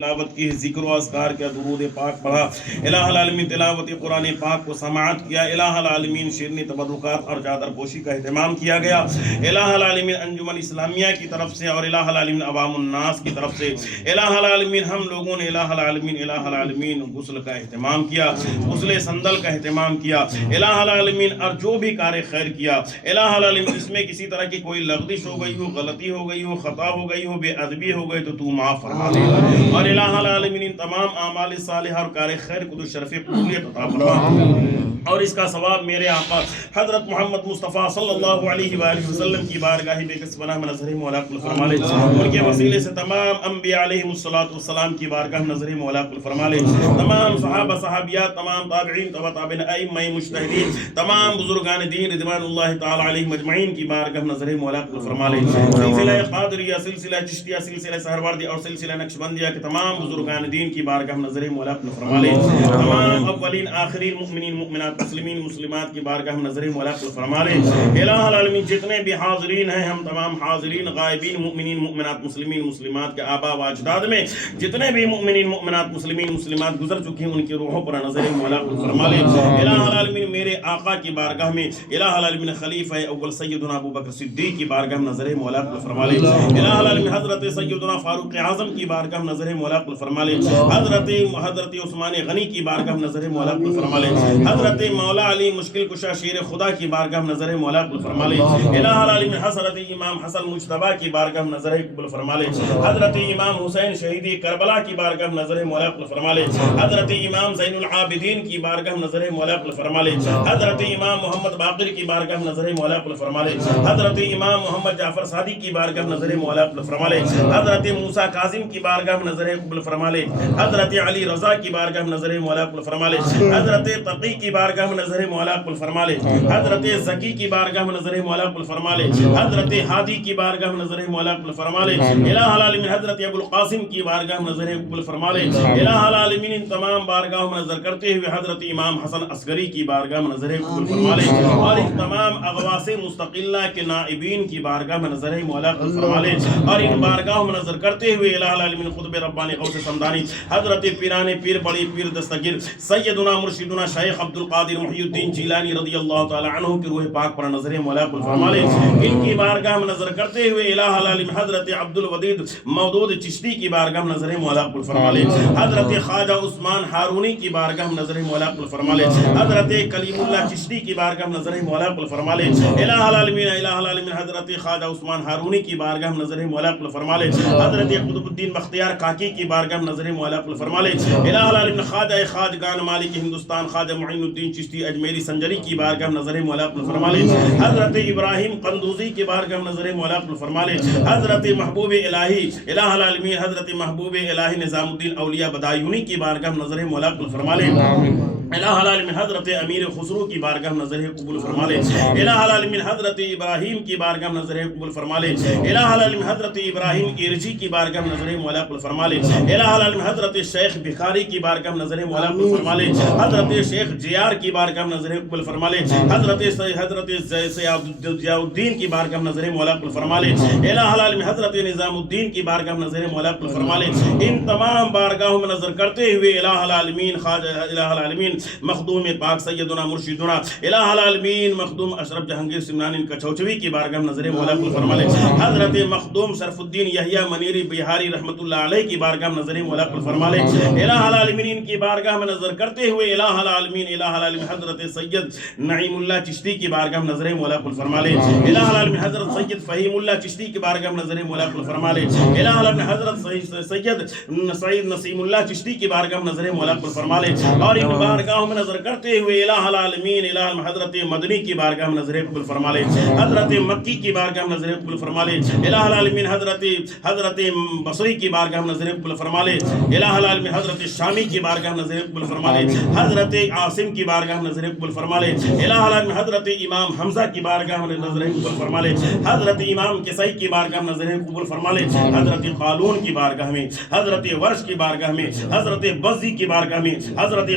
تلاوت کی، ذکر و اذکار کیا، درود پاک پڑھا، الہ العالمین تلاوت قرآن پاک کو سماعت کیا، الہ العالمین شیرنی تبرکات اور چادر پوشی کا اہتمام کیا گیا، الہ العالمین انجمن اسلامیہ کی طرف سے اور الہ العالمین عوام الناس کی طرف سے، الہ العالمین ہم لوگوں نے الہ العالمین غسل کا اہتمام کیا، غسل صندل کا اہتمام کیا، الہ العالمین اور جو بھی کار خیر کیا، الہ العالمین اس میں کسی طرح کی کوئی لغزش ہو گئی ہو، غلطی ہو گئی ہو، خطا ہو گئی ہو، بے ادبی ہو گئی تو معاف فرما دے، اور الہ العالمین تمام اعمال صالحہ اور کار خیر کو تو شرف قبولیت عطا فرما، اور اس کا ثواب میرے آقا حضرت محمد مصطفیٰ صلی اللہ علیہ وآلہ وسلم کی بارگاہ بے کس پناہ نظر مولا قبول فرما لے، ان کے وسیلے سے تمام انبیاء علیہ السلام کی بارگاہ نظر مولا قبول فرما لے، تمام صحابہ صحابیات، تمام تابعین تبع تابعین ائمہ مجتہدین، تمام بزرگان دین رضوان اللہ تعالی علیہم اجمعین کی بارگاہ نظر مولا قبول فرما لے، سلسلہ قادریہ، سلسلہ چشتیہ، سلسلہ سہروردی اور سلسلہ نقشبندیہ کے تمام بزرگان دین کی بارگاہ نظر مولا قبول فرما لے، تمام اولین آخرین مؤمنین مؤمنات مسلمین مسلمات کی بارگاہ نظر مولا قبول فرما لے، الہ العالمین جتنے بھی حاضرین ہیں، ہم تمام حاضرین غائبین مؤمنین مؤمنات مسلمین مسلمات کے آبا و اجداد میں جتنے بھی مؤمنین مؤمنات مسلمین مسلمات گزر چکی ہیں، ان کی روحوں پر نظر مولا قبول فرما لے، الہ العالمین میرے آقا کی بارگاہ میں الہ العالمین خلیفہ اول سیدنا ابو بکر صدیق کی بارگاہ نظر مولا قبول فرما لے، الہ العالمین حضرت سیدنا فاروق اعظم کی بارگاہ نظر مولا قبول فرما لے، حضرت عثمان غنی کی بارگاہ نظر مولا قبول فرما لے، حضرت مولا علی مشکل کشا شیر خدا کی بارگاہ نظر مولا قبول فرما لے، الہ العالمین حضرت امام حسن مجتبی کی بارگاہ نظر قبول فرما لے، حضرت امام حسین شہیدی کربلا کی بارگاہ نظر مولا قبول فرما لے، حضرت امام زین العابدین کی بارگاہ نظر مولا قبول فرما لے، حضرت امام محمد باقر کی بارگاہ نظر مولا قبول فرما لے، حضرت امام محمد جعفر صادق کی بارگاہ نظر مولا قبول فرما لے، حضرت موسیٰ کاظم کی بارگاہ نظر قبول فرما لے، حضرت علی رضا کی بارگاہ نظر مولا قبول فرما لے، حضرت تقی کی بارگاہ نظر مولا قبول فرما لے، حضرت زکی کی بارگاہ نظر مولا قبول فرما لے، حضرت ہادی کی بارگاہ نظر مولا قبول فرما لے، الہ العالمین حضرت ابو القاسم کی بارگاہ نظر قبول فرما لے، الہ العالمین ان تمام بارگاہوں میں نظر کرتے ہوئے حضرت امام حسن عسکری کی بارگاہ میں نظر قبول فرما لے، اور ان تمام اغواس مستقلہ کے نائبین کی بارگاہ میں نظر مولا قبول فرما لے، اور ان بارگاہوں میں نظر کرتے ہوئے الہ العالمین قطب ربانی غوث سمدانی حضرت پیران پیر بڑی پیر دستگیر سیدنا مرشدنا شیخ عبد القادر محی الدین جیلانی رضی اللہ تعالی عنہ کی روح پاک پر نظر مولا قبول فرما لے، ان کی بارگاہ میں نظر کرتے ہوئے الہ العالمین حضرت عبد الودید مودود چشتی کی بارگاہ میں نظر مولا قبول فرما لے، حضرت خواجہ عثمان ہارونی کی بارگاہ میں نظر مولا قبول فرما لے، حضرت کلیم اللہ چشتی کی بارگاہ میں نظر مولا قبول فرما لے، الہ العالمین حضرت خواجہ عثمان ہارونی کی بارگاہ میں نظر مولا قبول فرما لے، حضرت قطب الدین بختیار کاکی کی بارگاہ میں نظر مولا قبول فرما لے، الہ العالمین خواجگان مالک ہندوستان خواجہ معین الدین چشتی اجمیری سنجری کی بارگاہ میں نظر مولا قبول فرما لے، حضرت ابراہیم قندوزی کی بارگاہ میں نظر مولا قبول فرما لے، حضرت محبوب الہی الہ العالمین حضرت محبوب الہی نظام الدین اولیاء بدایونی کی بارگاہ میں نظر مولا قبول فرما لے، الہ العالمین حضرت امیر خسرو کی بارگاہ نظر قبول فرما لے، الہ العالمین حضرت ابراہیم کی بارگاہ نظر قبول فرما لے، الہ العالمین حضرت ابراہیم ارجی کی بارگاہ نظر مولا قبول فرما لے، الہ العالمین حضرت شیخ بخاری کی بارگاہ نظر مولا قبول فرما لے، حضرت شیخ جیار کی بارگاہ نظر قبول فرما لے، حضرت ضیاء الدین کی بارگاہ نظر مولا قبول فرما لے، الہ العالمین حضرت نظام الدین کی بارگاہ نظر مولا قبول فرما لے، ان تمام بارگاہوں میں نظر کرتے ہوئے الہ العالمین الہ العالمین مخدوم پاک سیدنا مرشدنا الہ العالمین مخدوم اشرف جہانگیر سمنانی کچوچوی کی بارگاہ نظر مولا قبول فرما لے، حضرت مخدوم شرف الدین یحییٰ منیری بہاری رحمۃ اللہ علیہ کی بارگاہ نظر مولا قبول فرما لے، الہ العالمین ان کی بارگاہ میں نظر کرتے ہوئے الہ العالمین حضرت سید نعیم اللہ چشتی کی بارگاہ نظر مولا قبول فرما لے، الہ العالمین حضرت سید فہیم اللہ چشتی کی بارگاہ نظر مولا قبول فرما لے، الہ العالمین حضرت سید نسیم اللہ چشتی کی بارگاہ نظر مولا قبول فرما لے، اور ان بارگاہوں میں نظر کرتے ہوئے الہ العالمین حضرت مدنی کی بارگاہ نظر قبول فرما لے، حضرت مکی کی بارگاہ نظر قبول فرما لے، الہ العالمین حضرت بصری کی بارگاہ نظر قبول فرما لے، الہ العالمین حضرت شامی کی بارگاہ نظر قبول فرما لے، حضرت عاصم کی بارگاہ نظر قبول فرما لے، الہ العالمین حضرت امام حمزہ کی بارگاہ نظر قبول فرما لے، حضرت امام کسائی کی بارگاہ نظر قبول فرما لے، حضرت قالون کی بارگاہ میں، حضرت ورش کی بارگاہ میں، حضرت بزی کی بارگاہ میں، حضرت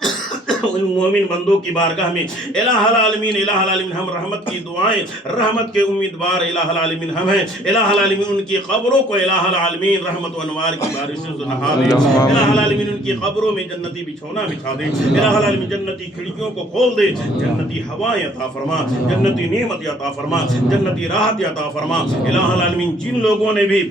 ان مومن بندوں کی بارگاہ میں الہ العالمین ہم رحمت کی دعائیں، رحمت کے امیدوار الہ العالمین ہم ہیں۔ الہ العالمین ان کی قبروں کو الہ العالمین رحمت و انوار کی بارشوں سے نہا دے۔ الہ العالمین ان کی قبروں میں جنتی بچھونا بچھا دے۔ الہ العالمین جنتی کھڑکیوں کو کھول دے، جنتی ہوائیں عطا فرما، جنتی نعمت عطا فرما، جنتی راحت عطا فرما۔ الہ العالمین جن لوگوں نے بھی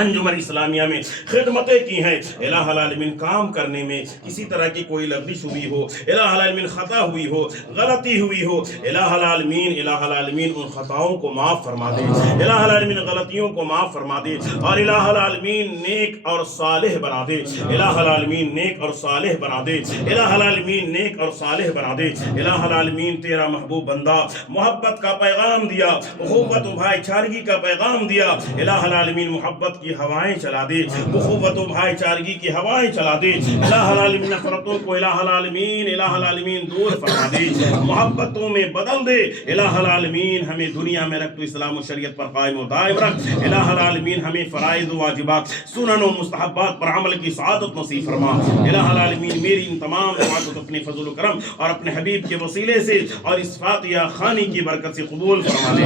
انجمن اسلامیہ میں خدمتیں کی ہیں، الہ العالمین کام کرنے میں کسی طرح کی کوئی لغزش ہوئی ہو، الہ العالمین خطا ہوئی ہو، غلطی ہوئی ہو، الہ العالمین ان خطاؤں کو معاف فرما دے، الہ العالمین غلطیوں کو معاف فرما دے، اور الہ العالمین نیک اور صالح بنا دے، الہ العالمین نیک اور صالح بنا دے، الہ العالمین نیک اور صالح بنا دے۔ الہ العالمین تیرا محبوب بندہ محبت کا پیغام دیا، اخوت و بھائی چارگی کا پیغام دیا، الہ العالمین محبت کی ہوائیں چلا دے، اخوت و بھائی چارگی کی ہوائیں چلا دے، الہ العالمین نفرتوں کو الہ العالمین دور فرما دے، محبتوں میں بدل دے، الہ العالمین ہمیں دنیا میں رکھ تو اسلام و شریعت پر قائم و دائم رکھ، الہ العالمین ہمیں فرائض و واجبات، سنن و مستحبات پر عمل کی سعادت نصیب فرما، الہ العالمین میری ان تمام دعات کو اپنے فضل و کرم اور اپنے حبیب کے وسیلے سے اور اس فاتحہ خوانی کی برکت سے قبول فرما لے۔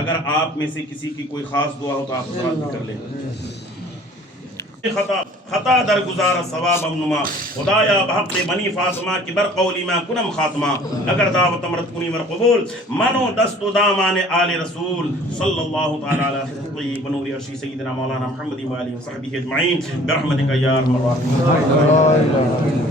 اگر آپ میں سے کسی کی کوئی خاص دعا ہو تو آپ سوال کر لیں۔ خطا درگزار ثواب امنما خدایا بحق بنی فاطمہ کی بر قولی ما کنم خاتمہ، اگر دعوت امرت کنی ور قبول منو دست و دامان آل رسول صلی اللہ تعالی علیہ طیب نور عرشی سیدنا مولانا محمد و آلہ و صحبہ اجمعین برحمتک یا ارحم الراحمین۔